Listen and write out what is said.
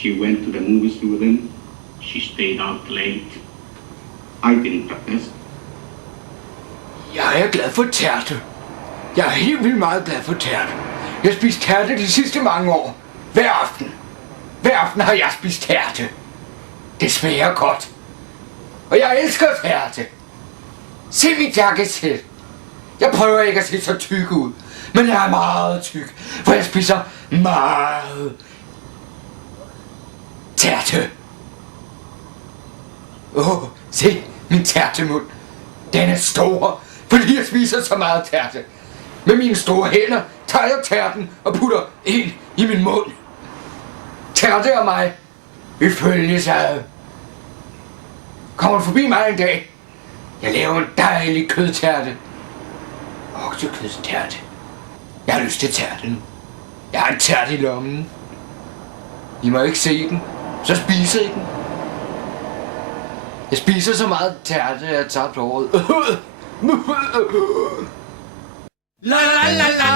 She went to the movies with him. She stayed out late. I didn't protest. Jeg er glad for tærte. Jeg er helt vildt meget glad for tærte. Jeg har spist tærte de sidste mange år. Hver aften. Hver aften har jeg spist tærte. Det smager godt. Og jeg elsker tærte. Se mit jakkesæt. Jeg prøver ikke at se så tyk ud. Men jeg er meget tyk. For jeg spiser meget tærte. Se min tærtemund. Den er stor, fordi jeg spiser så meget tærte. Med mine store hænder tager jeg tærten og putter ind i min mund. Tærte og mig, vi følges ad. Kommer du forbi mig en dag? Jeg laver en dejlig kødtærte. Oksekødstærte. Jeg har lyst til tærte nu. Jeg har en tærte i lommen. I må ikke se den, så spiser I den. Jeg spiser så meget tærte, at jeg har tabt håret. La la la la